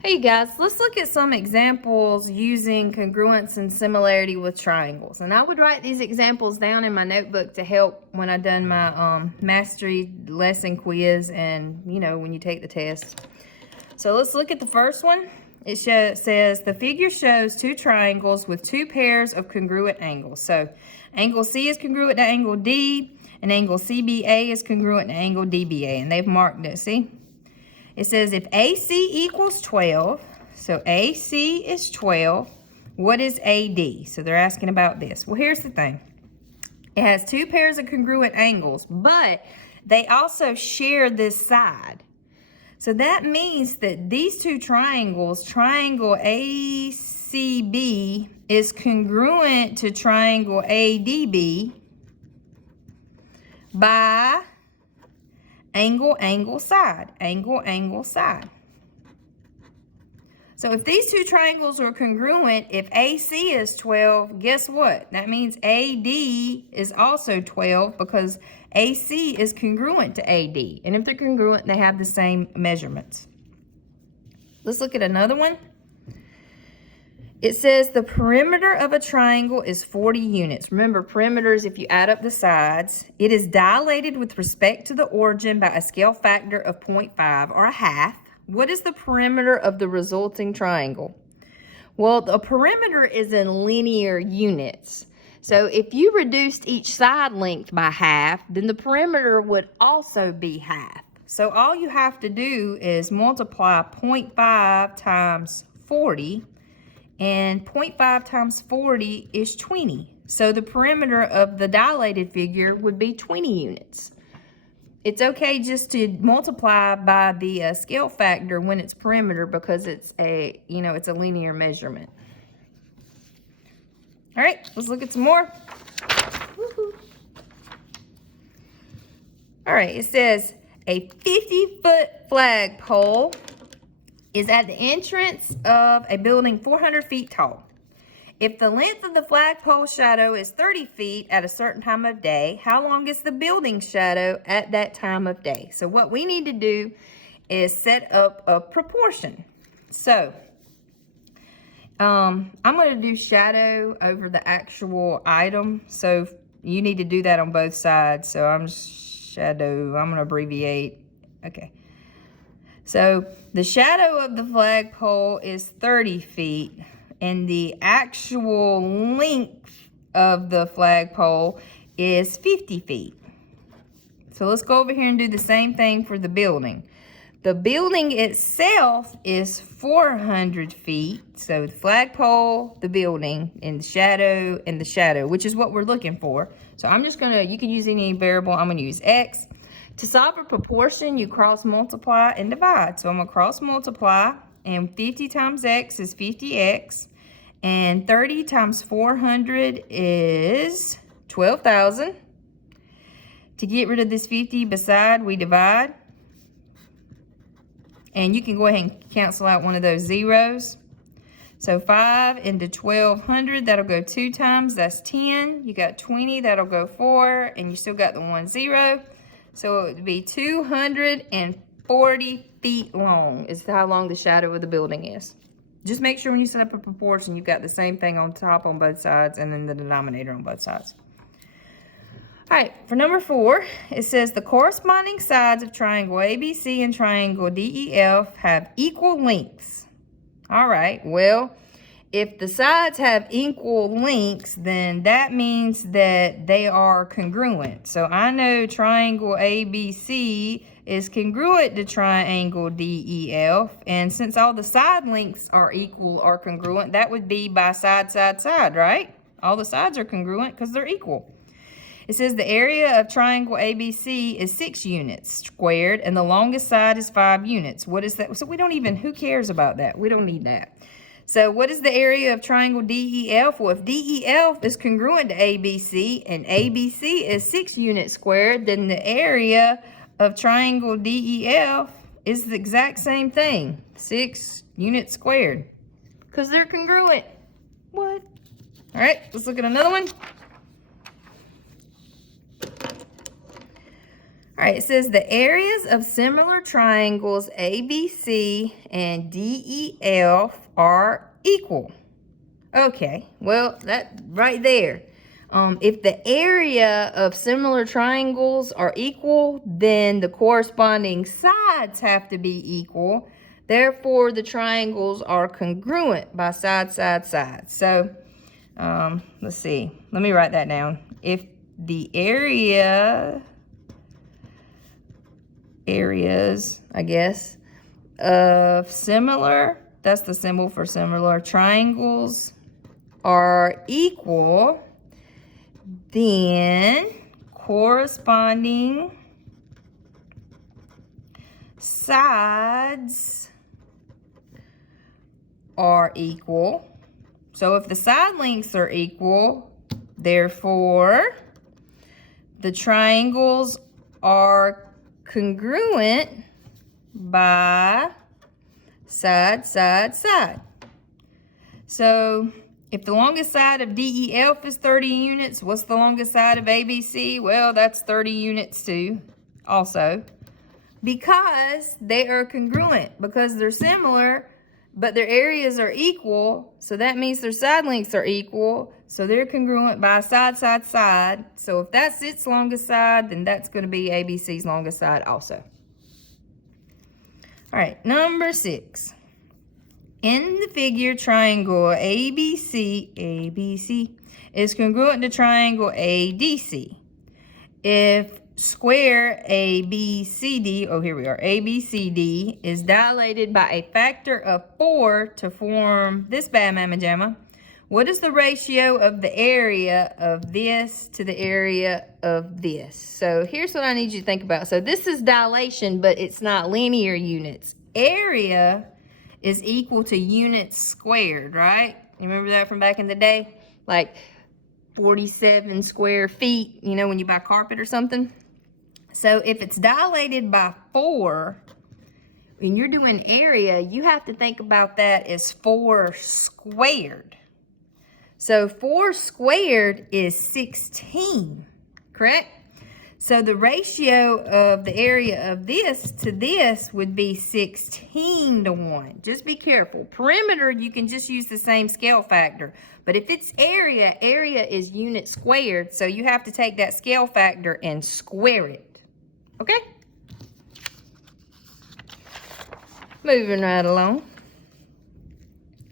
Hey you guys, let's look at some examples using congruence and similarity with triangles. And I would write these examples down in my notebook to help when I done my mastery lesson quiz and when you take the test. So let's look at the first one. It says the figure shows two triangles with two pairs of congruent angles. So angle C is congruent to angle D, and angle CBA is congruent to angle DBA, and they've marked it, see? It says if AC equals 12, so AC is 12, what is AD? So they're asking about this. Well, here's the thing. It has two pairs of congruent angles, but they also share this side. So that means that these two triangles, triangle ACB is congruent to triangle ADB by angle, side, angle, side. So if these two triangles are congruent, if AC is 12, guess what? That means AD is also 12 because AC is congruent to AD. And if they're congruent, they have the same measurements. Let's look at another one. It says the perimeter of a triangle is 40 units. Remember, perimeters, if you add up the sides, it is dilated with respect to the origin by a scale factor of 0.5 or a half. What is the perimeter of the resulting triangle? Well, the perimeter is in linear units. So if you reduced each side length by half, then the perimeter would also be half. So all you have to do is multiply 0.5 times 40. And 0.5 times 40 is 20. So the perimeter of the dilated figure would be 20 units. It's okay just to multiply by the scale factor when it's perimeter because it's a, it's a linear measurement. All right, let's look at some more. Woo-hoo. All right, it says a 50-foot flagpole is at the entrance of a building 400 feet tall. If the length of the flagpole shadow is 30 feet at a certain time of day, how long is the building shadow at that time of day? So what we need to do is set up a proportion. So I'm going to do shadow over the actual item. So you need to do that on both sides. So I'm going to abbreviate. Okay. So the shadow of the flagpole is 30 feet, and the actual length of the flagpole is 50 feet. So let's go over here and do the same thing for the building. The building itself is 400 feet. So the flagpole, the building, and the shadow, which is what we're looking for. So I'm just you can use any variable. I'm gonna use X. To solve a proportion, you cross multiply and divide. So I'm gonna cross multiply, and 50 times X is 50X, and 30 times 400 is 12,000. To get rid of this 50 beside, we divide. And you can go ahead and cancel out one of those zeros. So 5 into 1,200, that'll go 2 times, that's 10. You got 20, that'll go 4, and you still got the 1 0. So it would be 240 feet long is how long the shadow of the building is. Just make sure when you set up a proportion, you've got the same thing on top on both sides and then the denominator on both sides. All right, for number 4, it says the corresponding sides of triangle ABC and triangle DEF have equal lengths. All right, well, if the sides have equal lengths, then that means that they are congruent. So I know triangle ABC is congruent to triangle DEF. And since all the side lengths are equal or congruent, that would be by side, right? All the sides are congruent because they're equal. It says the area of triangle ABC is 6 units squared, and the longest side is 5 units. What is that? So we don't even, who cares about that? We don't need that. So what is the area of triangle DEF? Well, if DEF is congruent to ABC and ABC is 6 units squared, then the area of triangle DEF is the exact same thing, 6 units squared, because they're congruent. What? All right, let's look at another one. All right, it says the areas of similar triangles ABC and DEF are equal. Okay, well, that right there. If the area of similar triangles are equal, then the corresponding sides have to be equal. Therefore, the triangles are congruent by side, side, side. So, let's see. Let me write that down. If the areas, I guess, of similar, that's the symbol for similar triangles, are equal, then corresponding sides are equal. So if the side lengths are equal, therefore the triangles are congruent by side, side, side. So if the longest side of DEF is 30 units, what's the longest side of ABC? Well, that's 30 units too, also. Because they are congruent, because they're similar, but their areas are equal, so that means their side lengths are equal, so they're congruent by side, side, side. So if that's its longest side, then that's going to be ABC's longest side also. All right, number 6. In the figure, triangle ABC is congruent to triangle ADC. If square ABCD, oh, here we are, ABCD is dilated by a factor of 4 to form this bad mamma jamma, what is the ratio of the area of this to the area of this? So here's what I need you to think about. So this is dilation, but it's not linear units. Area is equal to units squared, right? You remember that from back in the day? Like 47 square feet, you know, when you buy carpet or something. So if it's dilated by 4, when you're doing area, you have to think about that as 4 squared. So 4 squared is 16, correct? So the ratio of the area of this to this would be 16 to 1. Just be careful. Perimeter, you can just use the same scale factor. But if it's area, area is unit squared. So you have to take that scale factor and square it. Okay? Moving right along.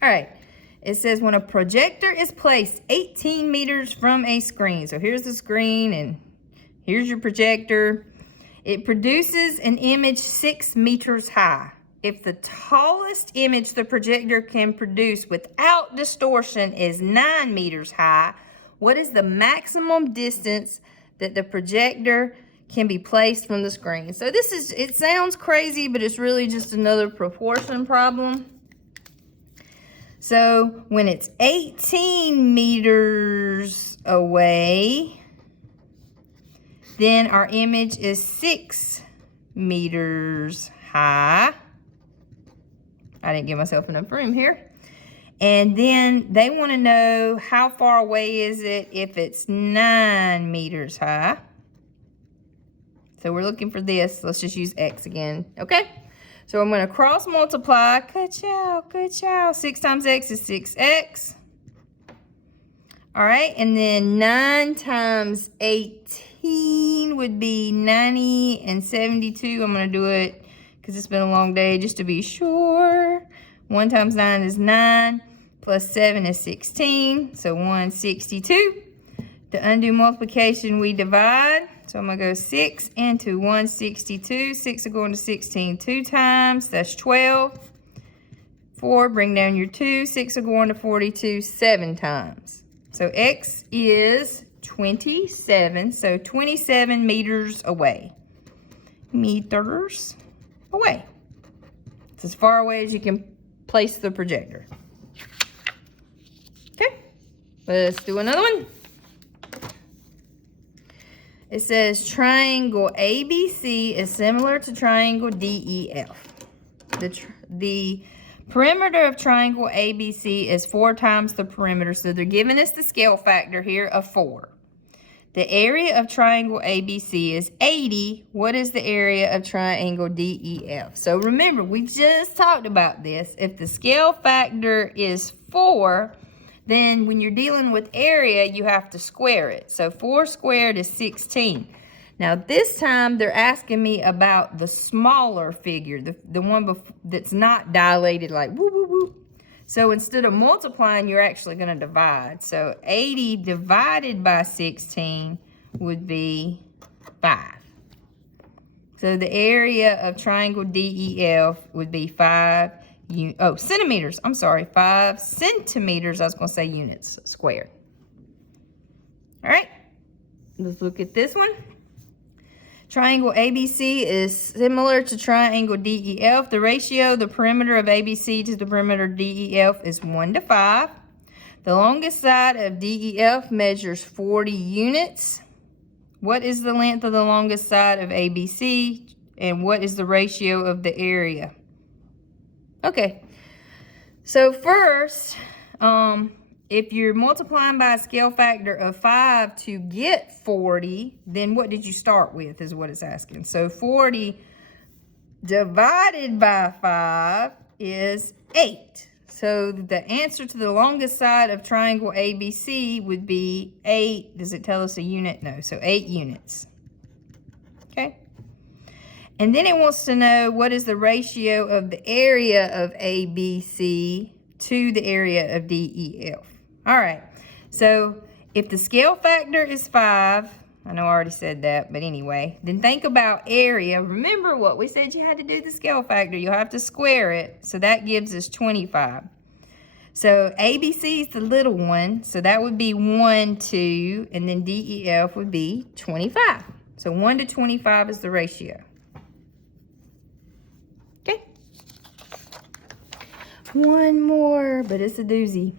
All right. It says when a projector is placed 18 meters from a screen. So here's the screen and here's your projector. It produces an image 6 meters high. If the tallest image the projector can produce without distortion is 9 meters high, what is the maximum distance that the projector can be placed from the screen? So this is, it sounds crazy, but it's really just another proportion problem. So when it's 18 meters away, then our image is 6 meters high. I didn't give myself enough room here. And then they want to know how far away is it if it's 9 meters high. So we're looking for this. Let's just use X again, okay? So I'm going to cross multiply. Good job. 6 times X is 6X. All right, and then 9 times 18 would be 90 and 72. I'm going to do it because it's been a long day just to be sure. 1 times 9 is 9, plus 7 is 16, so 162. To undo multiplication, we divide. So I'm going to go 6 into 162. 6 will go into 16 2 times. That's 12. 4, bring down your 2. 6 will go into 42 7 times. So X is 27. So 27 meters away. Meters away. It's as far away as you can place the projector. Okay, let's do another one. It says triangle ABC is similar to triangle DEF. The perimeter of triangle ABC is 4 times the perimeter, so they're giving us the scale factor here of 4. The area of triangle ABC is 80. What is the area of triangle DEF? So remember, we just talked about this. If the scale factor is 4, then when you're dealing with area, you have to square it. So 4 squared is 16. Now this time they're asking me about the smaller figure, the one that's not dilated like whoop, whoop, whoop. So instead of multiplying, you're actually going to divide. So 80 divided by 16 would be 5. So the area of triangle DEF would be 5 centimeters. I'm sorry, 5 centimeters. I was going to say units squared. All right, let's look at this one. Triangle ABC is similar to triangle DEF. The ratio of the perimeter of ABC to the perimeter DEF is 1 to 5. The longest side of DEF measures 40 units. What is the length of the longest side of ABC? And what is the ratio of the area? Okay, so first, if you're multiplying by a scale factor of 5 to get 40, then what did you start with is what it's asking. So 40 divided by 5 is 8. So the answer to the longest side of triangle ABC would be 8. Does it tell us a unit? No, so 8 units. Okay. And then it wants to know what is the ratio of the area of ABC to the area of DEF. All right, so if the scale factor is 5, I know I already said that, but anyway, then think about area. Remember what we said, you had to do the scale factor. You'll have to square it, so that gives us 25. So ABC is the little one, so that would be 1, 2, and then DEF would be 25. So 1 to 25 is the ratio. Okay. One more, but it's a doozy.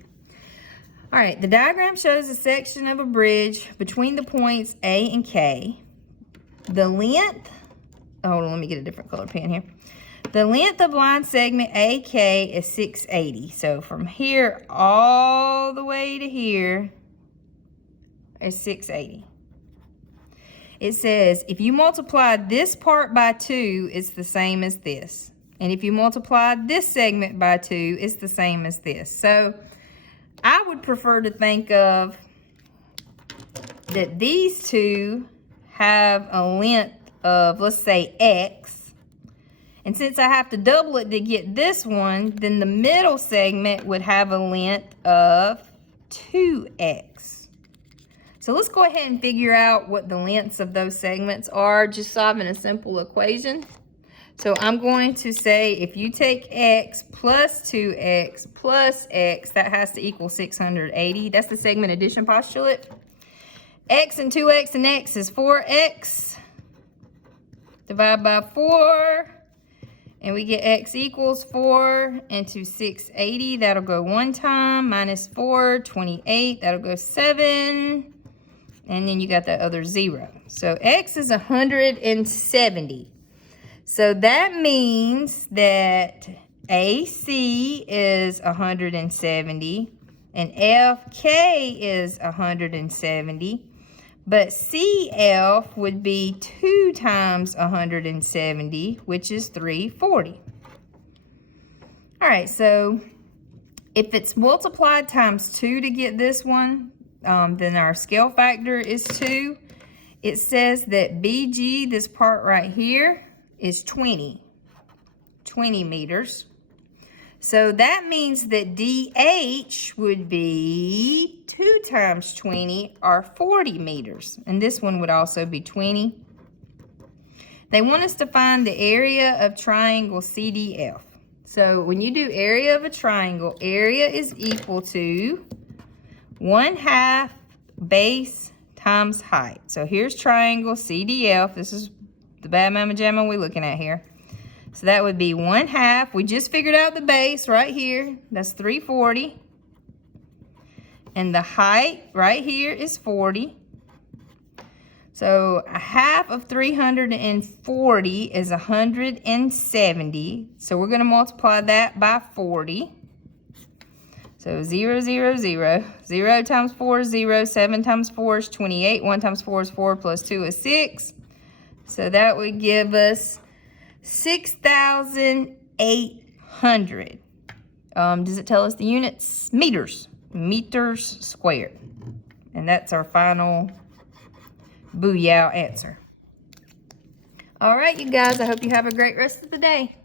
All right, the diagram shows a section of a bridge between the points A and K. The length, hold on, let me get a different color pen here. The length of line segment AK is 680. So from here all the way to here is 680. It says if you multiply this part by 2, it's the same as this. And if you multiply this segment by 2, it's the same as this. So I would prefer to think of that these two have a length of, let's say, X. And since I have to double it to get this one, then the middle segment would have a length of 2X. So let's go ahead and figure out what the lengths of those segments are, just solving a simple equation. So I'm going to say if you take X plus 2X plus X, that has to equal 680. That's the segment addition postulate. X and 2X and X is 4X. Divide by 4. And we get X equals 4 into 680. That'll go 1 time. Minus 4, 28. That'll go 7. And then you got that other 0. So X is 170. So that means that AC is 170 and FK is 170, but CF would be 2 times 170, which is 340. All right, so if it's multiplied times 2 to get this one, then our scale factor is 2. It says that BG, this part right here, is 20 meters. So that means that DH would be 2 times 20 or 40 meters. And this one would also be 20. They want us to find the area of triangle CDF. So when you do area of a triangle, area is equal to 1/2 base times height. So here's triangle CDF. This is the bad mama jamma we're looking at here. So that would be 1/2. We just figured out the base right here. That's 340. And the height right here is 40. So 1/2 of 340 is 170. So we're going to multiply that by 40. So 0, 0, 0. 0 times 4 is 0. 7 times 4 is 28. 1 times 4 is 4 plus 2 is 6. So that would give us 6,800. Does it tell us the units? Meters. Meters squared. And that's our final booyah answer. All right, you guys, I hope you have a great rest of the day.